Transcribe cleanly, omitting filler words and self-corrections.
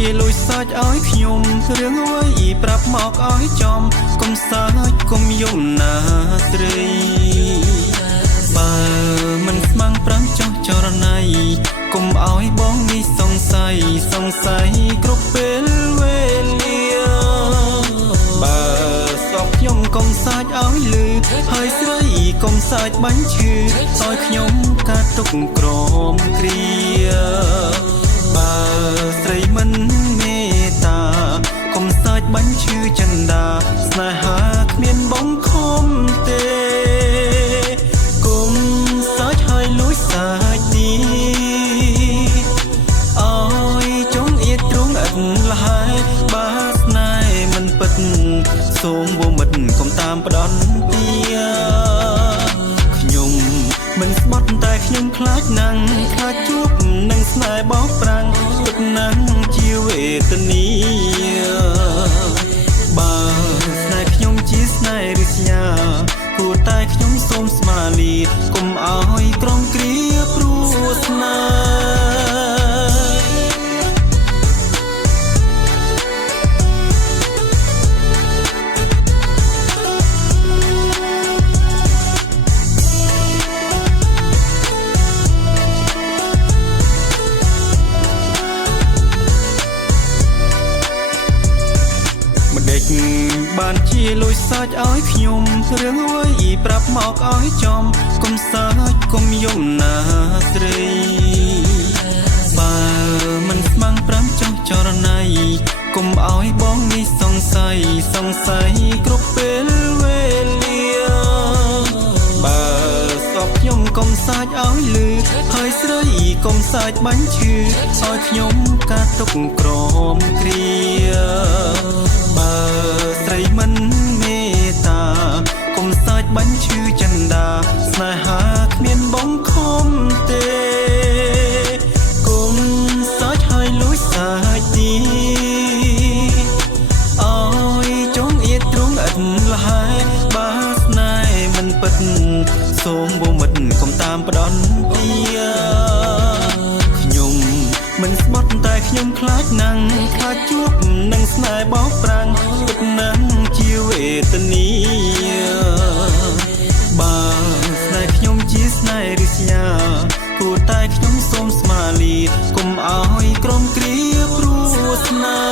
ជាលួចសាច់ឲ្យខ្ញុំរឿងអ្វីប្រាប់មកឲ្យចំកុំសាច់កុំយំណាស្រីបើមិនស្មាំងប្រាំចោះចរណៃកុំឲ្យបងនេះសង្ស័យគ្រប់ពេលវេលាបើស្អប់ខ្ញុំកុំសាច់ឲ្យលឺហើយស្រីកុំសាច់បាញ់ឈឺឲ្យខ្ញុំកាត់ទុកក្រមគ្រាបើស្រីមិនមេត្តាកុំសាច់បាញ់ឈឺចិន្តាស្នេហាគ្មានបងខំទេគុំសាច់ហើយលួចសាច់ទីអើយចង់អៀតទ្រង់ឥតលហើយបើស្នេហ៍មិនពិតសូមវមិតកុំតាមផ្ដន់ទាខ្ញុំមិនស្បត់តែខ្ញុំខ្លាចណាំងខ្លាចជួបនឹងស្នេហ៍បោកប្រាំងពិតណាស់ជាវេទនាបើស្នេហ៍ខ្ញុំជាស្នេហ៍រិស្យាគួរតែខ្ញុំសូមស្មាលាកុំឲ្យក្រំគ្រាព្រោះស្នេហ៍បានជាលួចសាច់ឲ្យខ្ញុំរឿងអ្វីប្រាប់មកឲ្យចំកុំសាច់កុំយំណាស្រីបើមិនស្មាំងប្រាំចោះចរណៃកុំឲ្យបងនេះសង្ស័យគ្រប់ពេលវេលាបើស្អប់ខ្ញុំកុំសាច់ឲ្យលឺហើយស្រីកុំសាច់បាញ់ឈឺឲ្យខ្ញុំកាត់ទុកក្រមគ្រាបើស្រីមិនមេត្តាកុំសាច់បាញ់ឈឺចិន្តាស្នេហាគ្មានបងខំទេគុំសាច់ហើយលួចសាច់ទីអើយចង់អៀតទ្រង់ឥតលហើយបើស្នេហ៍មិនពិតសូមវមិតកុំតាមផ្ដន់ទាខ្ញុំមិនស្បត់តែខ្ញុំខ្លាចណាំងខ្លាចជួបនឹងស្នេហ៍បោកប្រាំងពិតណាស់ជាវេទនាបើស្នេហ៍ខ្ញុំជាស្នេហ៍រិស្យាគួរតែខ្ញុំសូមស្មាលាកុំឲ្យក្រំគ្រាព្រោះស្នេហ៍